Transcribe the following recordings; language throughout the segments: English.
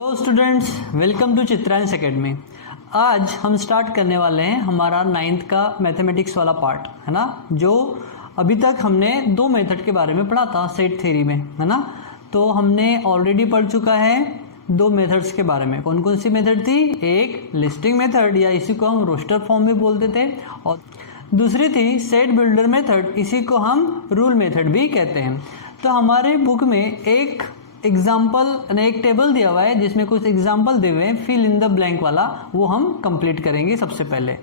Hello students, welcome to Chitransh academy. आज हम start करने वाले हैं हमारा 9th का मैथमेटिक्स वाला पार्ट, है ना। जो अभी तक हमने दो मेथड के बारे में पढ़ा था सेट थ्योरी में, है ना। तो हमने ऑलरेडी पढ़ चुका है दो मेथड्स के बारे में। कौन कौन सी मेथड थी? एक लिस्टिंग मेथड या इसी को हम रोस्टर फॉर्म भी बोलते थे, और दूसरी थी सेट बिल्डर मेथड, इसी को हम रूल मेथड भी कहते हैं। तो हमारे बुक में एक एग्जाम्पल एक टेबल दिया हुआ है जिसमें कुछ एग्जाम्पल दिए हुए हैं, फिल इन द ब्लैंक वाला, वो हम कंप्लीट करेंगे सबसे पहले।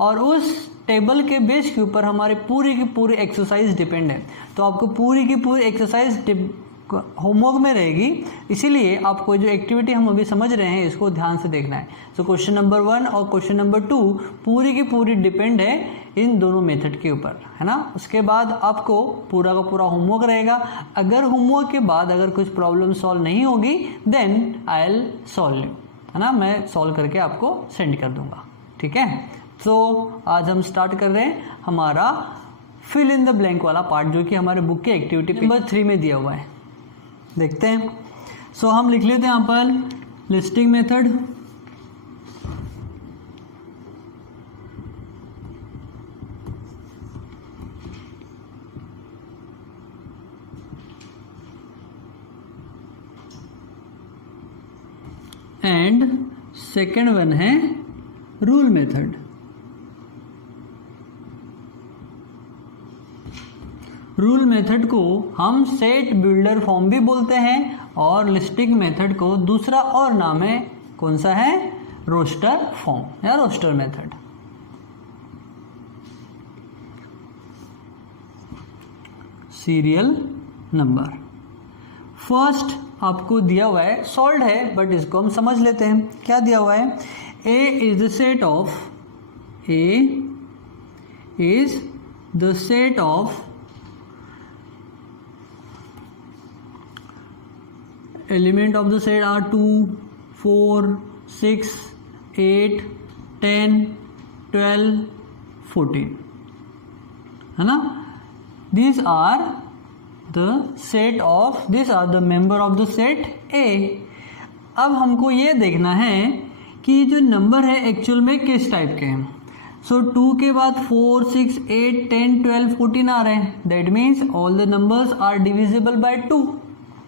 और उस टेबल के बेस के ऊपर हमारी पूरी की पूरी एक्सरसाइज डिपेंड है। तो आपको पूरी की पूरी एक्सरसाइज होमवर्क में रहेगी, इसीलिए आपको जो एक्टिविटी हम अभी समझ रहे हैं इसको ध्यान से देखना है। सो क्वेश्चन नंबर 1 और क्वेश्चन नंबर 2 पूरी की पूरी डिपेंड है इन दोनों मेथड के ऊपर, है ना। उसके बाद आपको पूरा का पूरा होमवर्क रहेगा। अगर होमवर्क के बाद अगर कुछ प्रॉब्लम सॉल्व नहीं होगी then I will solve you, है ना। मैं सॉल्व करके आपको सेंड कर दूंगा, ठीक है। तो आज हम स्टार्ट कर रहे हैं हमारा फिल इन द ब्लैंक वाला पार्ट, जो कि हमारे बुक के एक्टिविटी नंबर 3 में दिया हुआ है। देखते हैं। सो हम लिख लेते हैं यहाँ पर listing method, and second one है रूल मेथड। रूल मेथड को हम सेट बिल्डर फॉर्म भी बोलते हैं, और लिस्टिंग मेथड को दूसरा और नाम है, कौन सा है? रोस्टर फॉर्म या roster method. Serial number first आपको दिया हुआ है, सॉल्व है बट इसको हम समझ लेते हैं। क्या दिया हुआ है? A is the set of element of the set are 2, 4, 6, 8, 10, 12, 14, है ना। these are the member of the set A। अब हमको ये देखना है कि जो नंबर है एक्चुअल में किस टाइप के हैं। सो 2 के बाद 4, 6, 8, 10, 12, 14 आ रहे हैं। That means all the numbers are divisible by 2,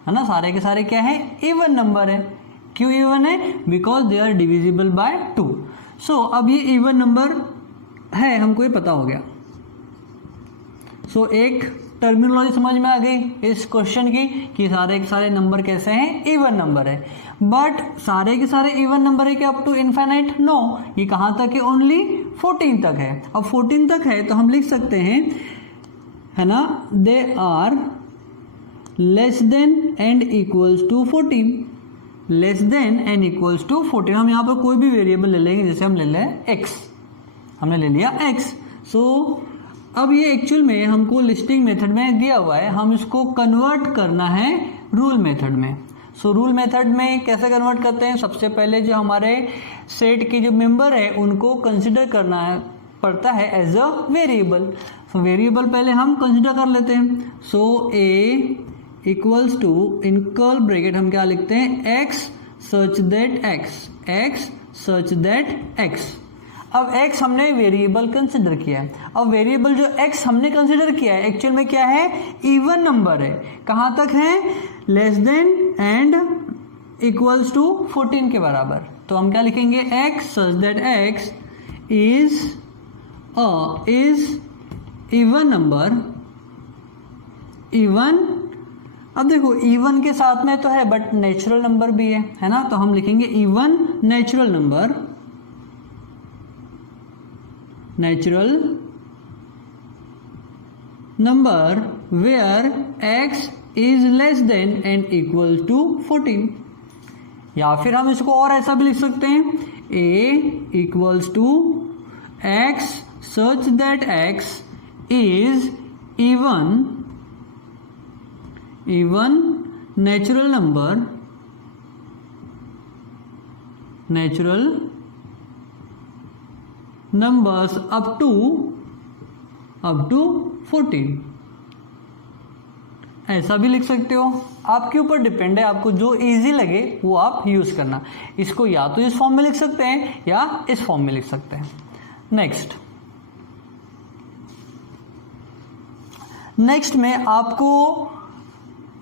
है ना। सारे के सारे क्या है? इवन नंबर है। क्यों इवन है? Because they are divisible by 2। So अब ये इवन नंबर है, हमको ये पता हो गया। सो एक टर्मिनोलॉजी समझ में आ गई इस क्वेश्चन की कि सारे के सारे नंबर कैसे हैं? इवन नंबर है। बट सारे के सारे इवन नंबर है क्या अप टू इनफाइनाइट? नो। ये कहां तक है? ओनली 14 तक है। अब 14 तक है तो हम लिख सकते हैं, है ना, they are less than and equals to 14। Less than and equals to 14। हम यहाँ पर कोई भी वेरिएबल ले लेंगे, जैसे हम ले लें x, हमने ले लिया x। सो अब ये एक्चुअल में हमको लिस्टिंग मेथड में दिया हुआ है, हम इसको कन्वर्ट करना है रूल मेथड में। सो रूल मेथड में कैसे कन्वर्ट करते हैं? सबसे पहले जो हमारे सेट के जो मेंबर है उनको कंसिडर करना पड़ता है as a variable. So variable पहले हम कंसिडर कर लेते हैं। So a equals to, in curl bracket हम क्या लिखते हैं? x such that x। अब x हमने वेरिएबल कंसिडर किया है। अब वेरिएबल जो x हमने कंसिडर किया है एक्चुअल में क्या है? इवन नंबर है। कहां तक है? Less than and equals to 14 के बराबर। तो हम क्या लिखेंगे? x such that x is even number. Even, अब देखो इवन के साथ में तो है बट नेचुरल नंबर भी है ना। तो हम लिखेंगे even natural number where x is less than and equal to 14। या फिर हम इसको और ऐसा भी लिख सकते हैं, a equals to x such that x is even natural numbers up to 14। ऐसा भी लिख सकते हो, आपके ऊपर डिपेंड है, आपको जो इजी लगे वो आप यूज करना। इसको या तो इस फॉर्म में लिख सकते हैं या इस फॉर्म में लिख सकते हैं। नेक्स्ट में आपको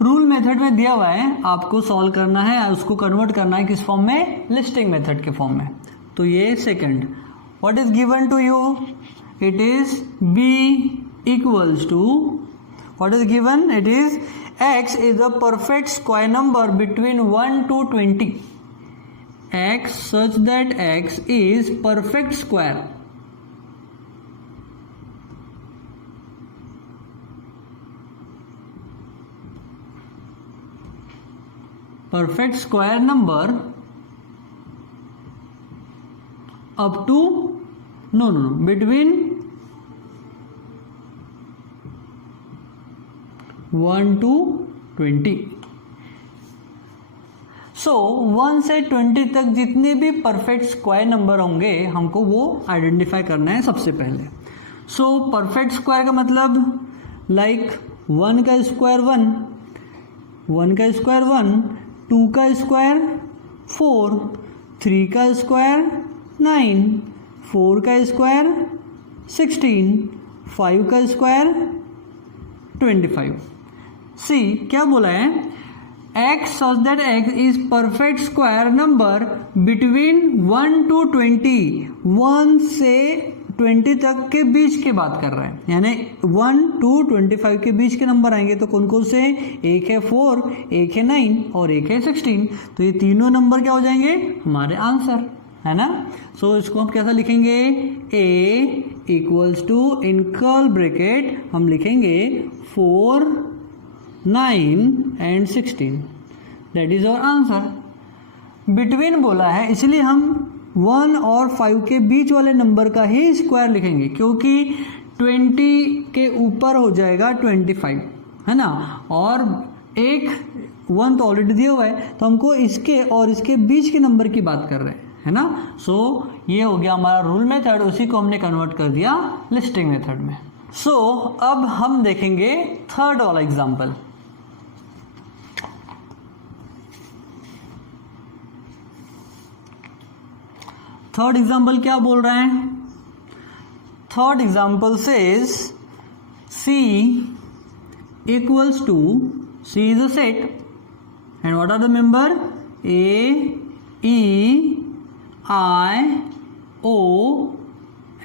रूल मेथड में दिया हुआ है, आपको सॉल्व करना है, उसको कन्वर्ट करना है किस फॉर्म में, लिस्टिंग मेथड के फॉर्म में। तो ये second, what is given to you, it is b equals to, what is given, it is x is a perfect square number between 1 to 20, x such that x is perfect square, perfect square number up to between 1 to 20। सो 1 से 20 तक जितने भी perfect square number होंगे हमको वो identify करना है सबसे पहले। सो परफेक्ट स्क्वायर का मतलब लाइक 1 का स्क्वायर 1, 1 का स्क्वायर 1, 2 का स्क्वायर 4, 3 का स्क्वायर 9, 4 का स्क्वायर 16, 5 का स्क्वायर 25। सी क्या बोला है, x such that x is perfect square number between 1 to 20, 1 से 20 तक के बीच के बात कर रहे हैं, यानी 1 to 25 के बीच के नंबर आएंगे तो कौन कौन से, एक है 4, एक है 9 और एक है 16। तो ये तीनों नंबर क्या हो जाएंगे, हमारे आंसर है ना। सो इसको हम कैसा लिखेंगे, a equals to in curl bracket हम लिखेंगे 4, 9 and 16, that is our answer. Between बोला है इसलिए हम 1 और 5 के बीच वाले नंबर का ही स्क्वायर लिखेंगे, क्योंकि 20 के ऊपर हो जाएगा 25 है ना, और एक 1 तो ऑलरेडी दिया हुआ है तो हमको इसके और इसके बीच के नंबर की बात कर रहे हैं है ना। सो ये हो गया हमारा रूल मेथड, उसी को हमने कन्वर्ट कर दिया लिस्टिंग मेथड में। सो अब हम देखेंगे थर्ड वाला एग्जांपल। थर्ड एग्जाम्पल क्या बोल रहे हैं, third example says C equals to, C is a set and what are the member A, E, I, O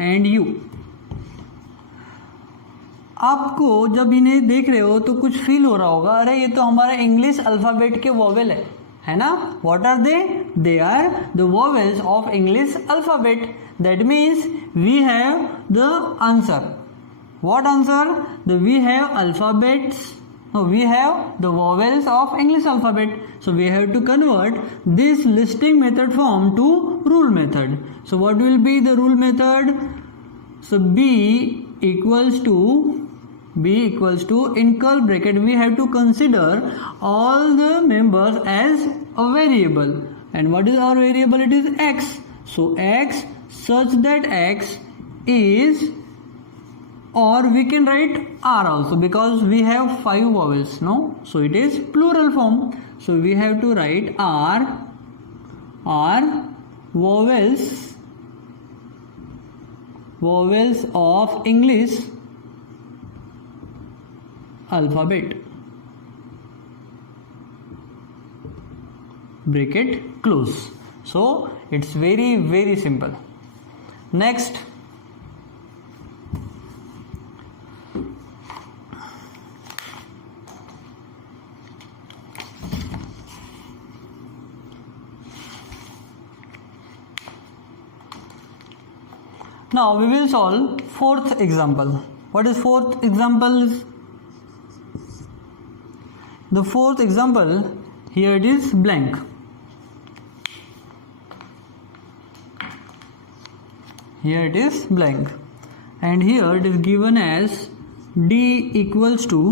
and U। आपको जब इन्हें देख रहे हो तो कुछ फील हो रहा होगा, अरे ये तो हमारा इंग्लिश अल्फाबेट के वोवेल है ना। What are they are the vowels of English alphabet, that means we have the answer. What answer, we have alphabets, we have the vowels of English alphabet, so we have to convert this listing method form to rule method. So what will be the rule method, so b equals to in curl bracket we have to consider all the members as a variable, and what is our variable, it is x. So x such that x is, or we can write r also because we have 5 vowels, no, so it is plural form, so we have to write r vowels of English alphabet, bracket close. So it's very very simple. Next, now we will solve fourth example. What is fourth example? The fourth example, here it is blank. Here it is blank, and here it is given as d equals to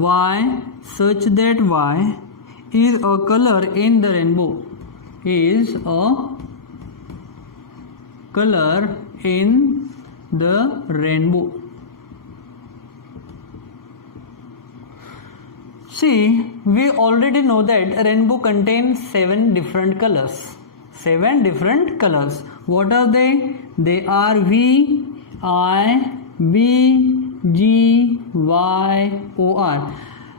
y such that y is a color in the rainbow, is a color in the rainbow. See, we already know that rainbow contains 7 different colors. 7 different colors. What are they? They are V, I, B, G, Y, O, R.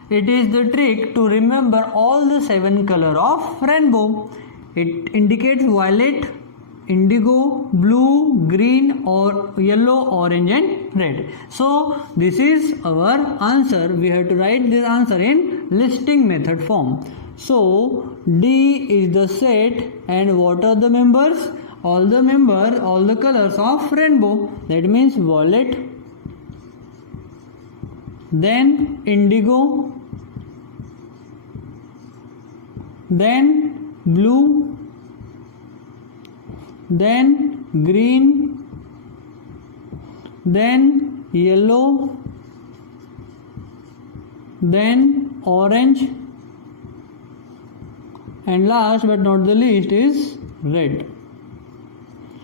It is the trick to remember all the 7 colors of rainbow. It indicates violet, indigo, blue, green, or yellow, orange, and red. So this is our answer. We have to write this answer in listing method form. So D is the set, and what are the members? All the colors of rainbow. That means violet, then indigo, then blue, then green, then yellow, then orange, and last but not the least is red.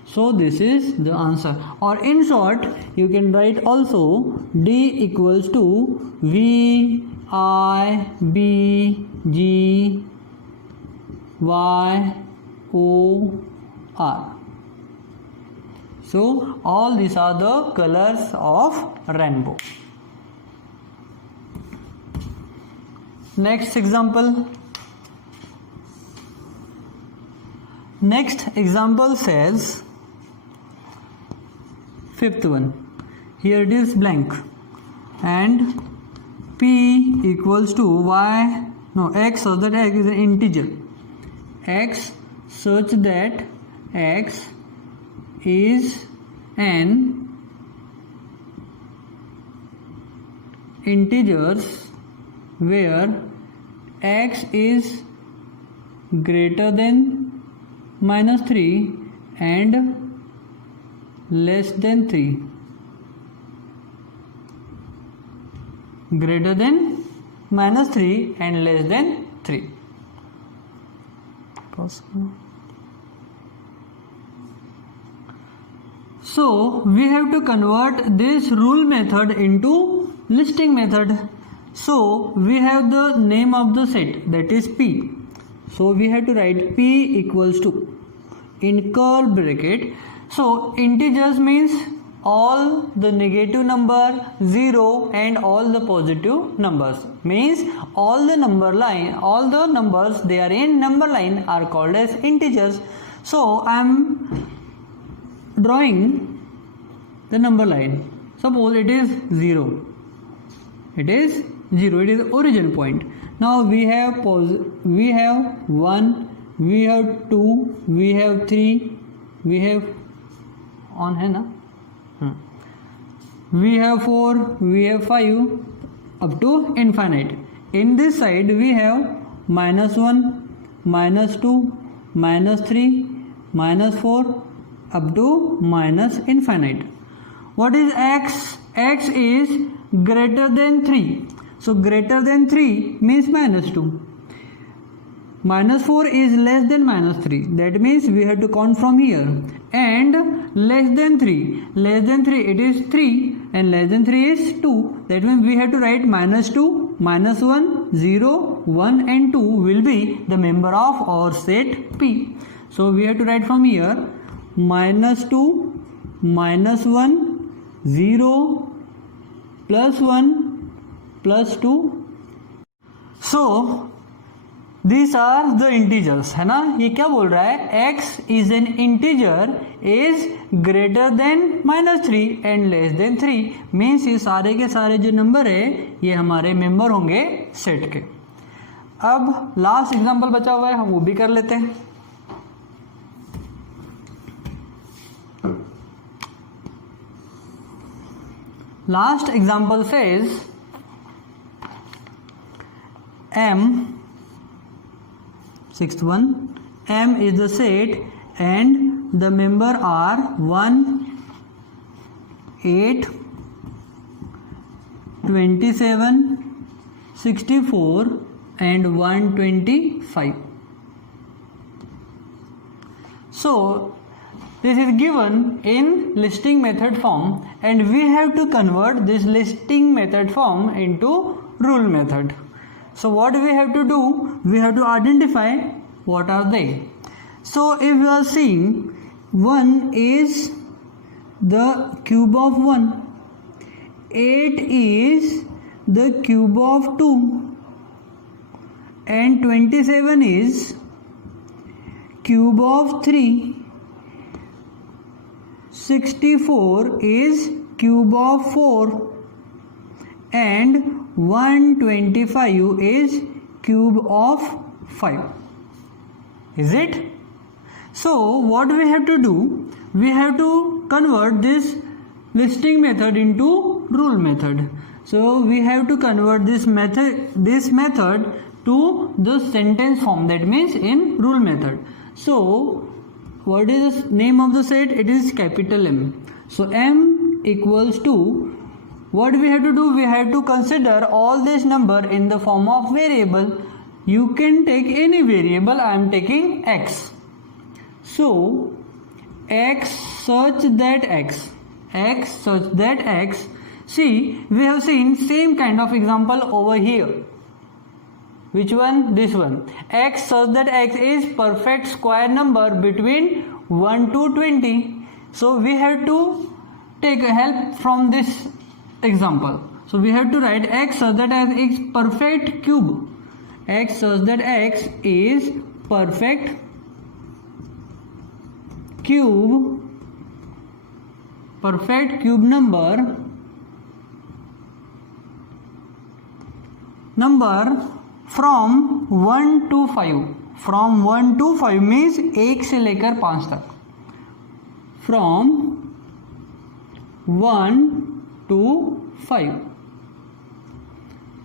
So this is the answer. Or in short, you can write also D equals to V, I, B, G, Y, O, R. So all these are the colors of rainbow. Next example. Next example says, fifth one. Here it is blank, and P equals to X, so that X is an integer. X such that X is an integers where X is greater than -3 and less than 3. Greater than -3 and less than 3. So we have to convert this rule method into listing method. So we have the name of the set, that is P. So we have to write P equals to, in curly bracket. So integers means all the negative number, 0, and all the positive numbers. Means all the numbers they are in number line are called as integers. So I am drawing the number line. Suppose it is 0. It is origin point. Now we have 1, we have 2, we have 3, we have on है ना, we have 4, we have 5 up to infinite. In this side we have -1, -2, -3, -4 up to -infinite. What is X? X is greater than 3. So greater than 3 means -2. -4 is less than -3. That means we have to count from here. And less than 3. Less than 3 it is 3, and less than 3 is 2. That means we have to write -2, -1, 0, 1 and 2 will be the member of our set P. So we have to write from here -2, -1, 0, +1, +2. So these are the integers, है ना. ये क्या बोल रहा है? X is an integer is greater than -3 and less than 3. Means ये सारे के सारे जो नंबर है ये हमारे मेंबर होंगे सेट के. अब लास्ट एग्जांपल बचा हुआ है, हम वो भी कर लेते हैं. Last example says M, sixth one, M is the set and the member are 1, 8, 27, 64 and 125. So this is given in listing method form, and we have to convert this listing method form into rule method. So what we have to do? We have to identify what are they. So if we are seeing 1 is the cube of 1, 8 is the cube of 2, and 27 is cube of 3, 64 is cube of 4, and 125 is cube of 5. Is it? So what we have to do? We have to convert this listing method into rule method. So we have to convert this method to the sentence form, that means in rule method. So what is the name of the set? It is capital M. So M equals to, what we have to do? We have to consider all this number in the form of variable. You can take any variable. I am taking x. So x such that x. See, we have seen same kind of example over here. Which one? This one. X such that x is perfect square number between 1 to 20. So we have to take help from this example. So we have to write x such that x is perfect cube. X such that x is perfect cube number from 1 to 5. From 1 to 5 means 1 से लेकर 5 तक. From 1 to 5.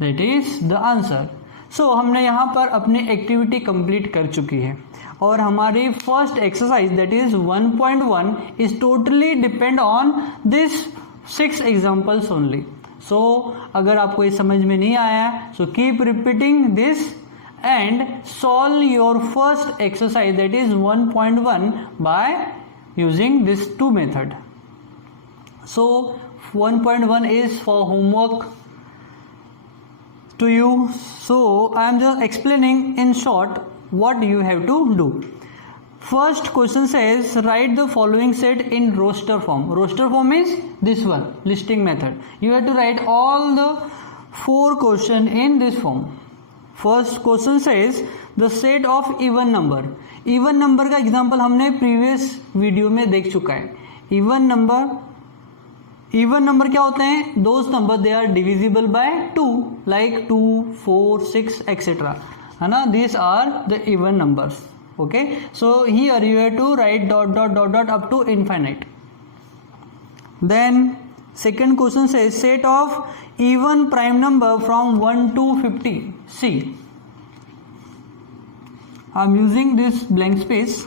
That is the answer. So हमने यहाँ पर अपनी activity complete कर चुकी है और हमारी first exercise that is 1.1 is totally depend on this 6 examples only. So अगर आपको ये समझ में नहीं आया, so keep repeating this and solve your first exercise that is 1.1 by using this 2 method. So 1.1 is for homework to you. So I am just explaining in short what you have to do. First question says write the following set in roster form. Roster form is this one, listing method. You have to write all the 4 question in this form. First question says the set of even number. Even number का example हमने previous video में देख चुका है. Even number क्या होते हैं? Those number they are divisible by 2, like 2, 4, 6 etcetera, है ना. This are the even numbers. Okay, so here you have to write dot dot dot dot up to infinite. Then second question से set of even prime number from 1 to 50. See, I am using this blank space.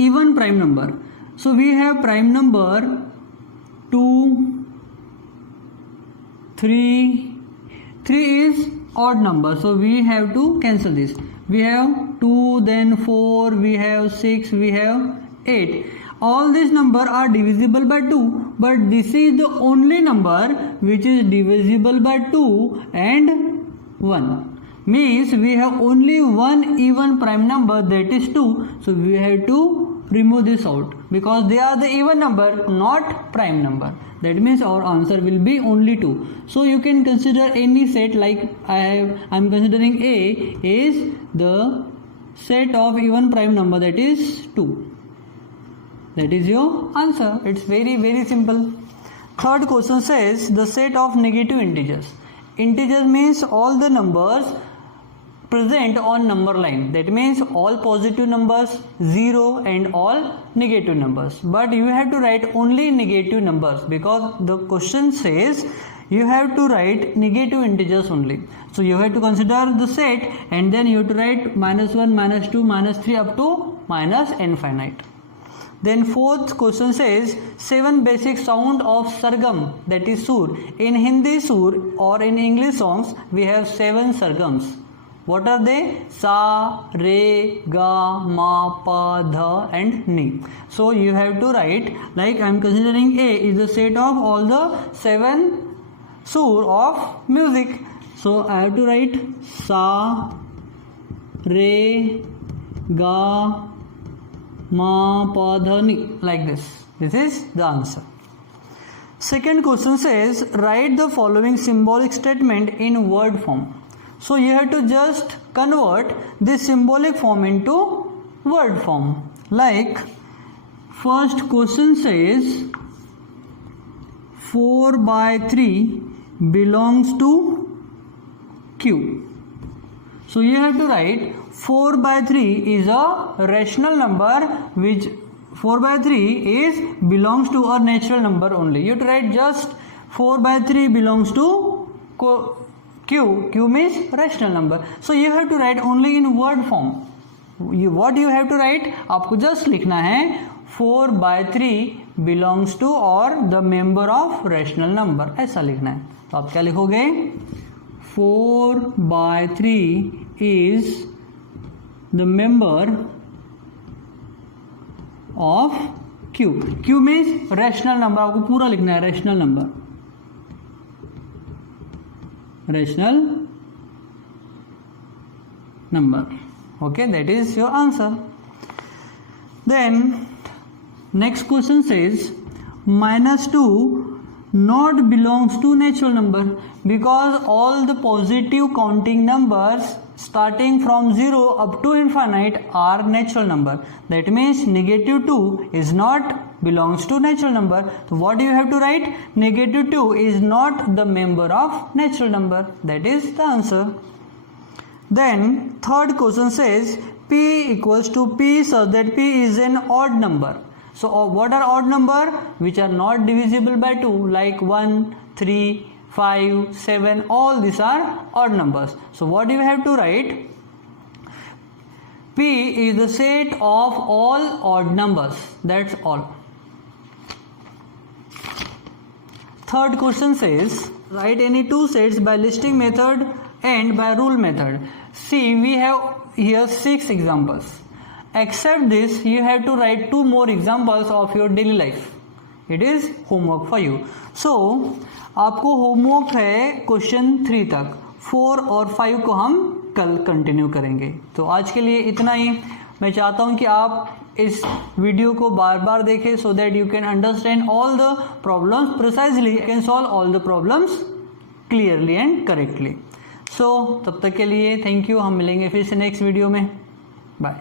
Even prime number. So we have prime number 2, 3 is odd number, so we have to cancel this. We have 2, then 4, we have 6, we have 8. All these number are divisible by 2, but this is the only number which is divisible by 2 and 1. Means we have only one even prime number, that is 2. So we have to remove this out because they are the even number, not prime number. That means our answer will be only 2. So you can consider any set, like I'm considering A is the set of even prime number, that is 2. That is your answer. It's very, very simple. Third question says the set of negative integers. Integers means all the numbers present on number line. That means all positive numbers, 0, and all negative numbers. But you have to write only negative numbers because the question says you have to write negative integers only. So you have to consider the set and then you have to write -1, -2, -3 up to -infinite. Then fourth question says 7 basic sound of sargam, that is sur. In Hindi sur or in English songs we have 7 sargams. What are they? Sa, re, ga, ma, pa, dha and ni. So you have to write, like I am considering A is the set of all the 7 sur of music. So I have to write sa, re, ga, ma, pa, dha, ni, like this. This is the answer. Second question says write the following symbolic statement in word form. So you have to just convert this symbolic form into word form. Like first question says 4/3 belongs to Q. So you have to write 4/3 is a rational number which 4/3 is belongs to a natural number only. You have to write just 4/3 belongs to Q. Q means rational number. So you have to write only in word form. What you have to write? आपको just लिखना है 4/3 belongs to और the member of rational number, ऐसा लिखना है. तो आप क्या लिखोगे? 4/3 is the member of Q. Q means rational number. आपको पूरा लिखना है rational number. Rational number. Okay, that is your answer. Then next question says -2 not belongs to natural number because all the positive counting numbers starting from 0 up to infinite are natural number. That means -2 is not belongs to natural number. So what do you have to write? -2 is not the member of natural number. That is the answer. Then third question says P equals to P such that P is an odd number. So what are odd number? Which are not divisible by 2, like 1, 3, 5, 7, all these are odd numbers. So what do you have to write? P is the set of all odd numbers. That's all. Third question says write any two sets by listing method and by rule method. See, we have here 6 examples. Except this, you have to write 2 more examples of your daily life. It is homework for you. So आपको homework है question 3 तक. 4 और 5 को हम कल continue करेंगे. तो आज के लिए इतना ही. मैं चाहता हूँ कि आप इस वीडियो को बार बार देखें so that you can understand all the problems precisely, you can solve all the problems clearly and correctly. So तब तक के लिए थैंक यू. हम मिलेंगे फिर से नेक्स्ट वीडियो में. बाय.